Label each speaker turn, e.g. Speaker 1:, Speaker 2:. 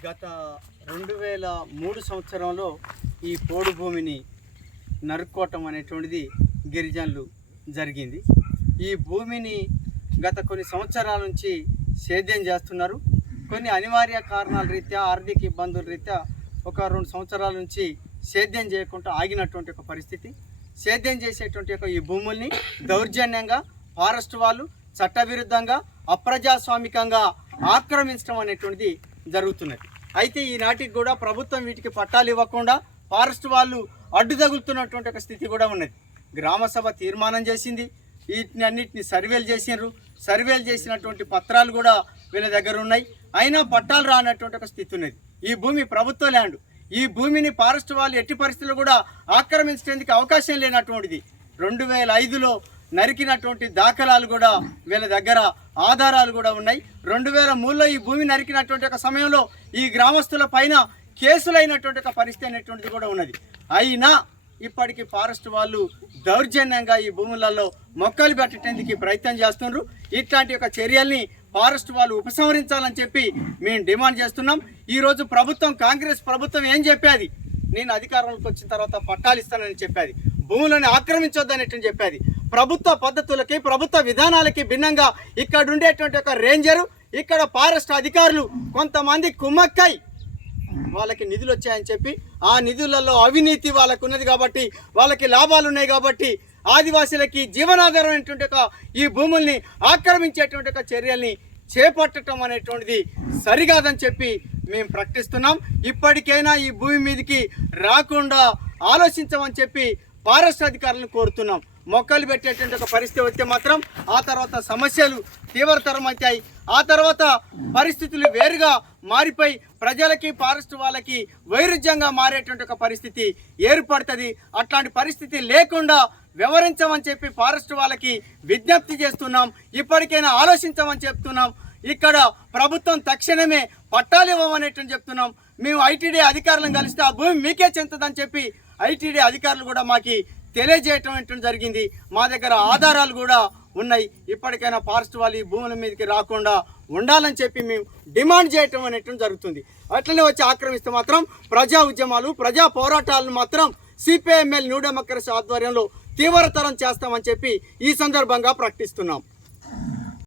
Speaker 1: గత రెండు వేల మూడు సంవత్సరంలో ఈ పోడు భూమిని నరుక్కోవటం అనేటువంటిది గిరిజనులు జరిగింది. ఈ భూమిని గత కొన్ని సంవత్సరాల నుంచి సేద్యం చేస్తున్నారు. కొన్ని అనివార్య కారణాల రీత్యా ఆర్థిక ఇబ్బందుల రీత్యా ఒక రెండు సంవత్సరాల నుంచి సేద్యం చేయకుండా ఆగినటువంటి ఒక పరిస్థితి. సేద్యం చేసేటువంటి ఒక ఈ భూముల్ని దౌర్జన్యంగా ఫారెస్ట్ వాళ్ళు చట్టవిరుద్ధంగా అప్రజాస్వామికంగా ఆక్రమించడం అనేటువంటిది జరుగుతున్నది అయితే ఈనాటికి కూడా ప్రభుత్వం వీటికి పట్టాలు ఇవ్వకుండా ఫారెస్ట్ వాళ్ళు అడ్డు తగులుతున్నటువంటి ఒక స్థితి కూడా ఉన్నది. గ్రామసభ తీర్మానం చేసింది. వీటిని అన్నిటిని సర్వేలు చేసినారు సర్వేలు చేసినటువంటి పత్రాలు కూడా వీళ్ళ దగ్గర ఉన్నాయి. అయినా పట్టాలు రానటువంటి ఒక స్థితి ఉన్నది. ఈ భూమి ప్రభుత్వ ల్యాండ్. ఈ భూమిని ఫారెస్ట్ వాళ్ళు ఎట్టి పరిస్థితుల్లో కూడా ఆక్రమించడానికి అవకాశం లేనటువంటిది. రెండు వేల ఐదులో నరికినటువంటి దాఖలాలు కూడా వీళ్ళ దగ్గర ఆధారాలు కూడా ఉన్నాయి. రెండు వేల మూడులో ఈ భూమి నరికినటువంటి ఒక సమయంలో ఈ గ్రామస్తుల పైన కేసులైనటువంటి ఒక పరిస్థితి అనేటువంటిది కూడా ఉన్నది. అయినా ఇప్పటికీ ఫారెస్ట్ వాళ్ళు దౌర్జన్యంగా ఈ భూములలో మొక్కలు పెట్టేందుకు ప్రయత్నం చేస్తున్నారు ఇట్లాంటి ఒక చర్యల్ని ఫారెస్ట్ వాళ్ళు ఉపసంహరించాలని చెప్పి మేము డిమాండ్ చేస్తున్నాం. ఈరోజు ప్రభుత్వం కాంగ్రెస్ ప్రభుత్వం ఏం చెప్పేది? నేను అధికారంలోకి వచ్చిన తర్వాత పట్టాలు ఇస్తానని చెప్పేది. భూములను ఆక్రమించొద్దనేటువంటి చెప్పేది. ప్రభుత్వ పద్ధతులకి ప్రభుత్వ విధానాలకి భిన్నంగా ఇక్కడ ఉండేటువంటి ఒక రేంజరు ఇక్కడ ఫారెస్ట్ అధికారులు కొంతమంది కుమ్మక్కై వాళ్ళకి నిధులు వచ్చాయని చెప్పి ఆ నిధులలో అవినీతి వాళ్ళకు ఉన్నది కాబట్టి వాళ్ళకి లాభాలు ఉన్నాయి కాబట్టి ఆదివాసీలకి జీవనాధారమైనటువంటి ఒక ఈ భూముల్ని ఆక్రమించేటువంటి ఒక చర్యల్ని చేపట్టడం అనేటువంటిది సరికాదని చెప్పి మేము ప్రకటిస్తున్నాం. ఇప్పటికైనా ఈ భూమి మీదకి రాకుండా ఆలోచించమని చెప్పి ఫారెస్ట్ అధికారులను కోరుతున్నాం. మొక్కలు పెట్టేటువంటి ఒక పరిస్థితి వస్తే మాత్రం ఆ తర్వాత సమస్యలు తీవ్రతరం అవుతాయి. ఆ తర్వాత పరిస్థితులు వేరుగా మారిపోయి ప్రజలకి ఫారెస్ట్ వాళ్ళకి వైరుధ్యంగా మారేటువంటి ఒక పరిస్థితి ఏర్పడుతుంది. అట్లాంటి పరిస్థితి లేకుండా వివరించమని చెప్పి ఫారెస్ట్ వాళ్ళకి విజ్ఞప్తి చేస్తున్నాం. ఇప్పటికైనా ఆలోచించమని చెప్తున్నాం. ఇక్కడ ప్రభుత్వం తక్షణమే పట్టాలు ఇవ్వమనేటువంటి చెప్తున్నాం. మేము ఐటీడీ అధికారులను కలిస్తే ఆ భూమి మీకే చెందుతుందని చెప్పి ఐటీడీ అధికారులు కూడా మాకు తెలియజేయటం జరిగింది. మా దగ్గర ఆధారాలు కూడా ఉన్నాయి. ఇప్పటికైనా ఫారెస్ట్ వాళ్ళు ఈ భూముల మీదకి రాకుండా ఉండాలని చెప్పి మేము డిమాండ్ చేయటం అనేటువంటి జరుగుతుంది. అట్లనే వచ్చి ఆక్రమిస్తే మాత్రం ప్రజా ఉద్యమాలు ప్రజా పోరాటాలను మాత్రం సిపిఐఎంఎల్ న్యూ డెమోక్రసీ ఆధ్వర్యంలో తీవ్రతరం చేస్తామని చెప్పి ఈ సందర్భంగా ప్రకటిస్తున్నాం.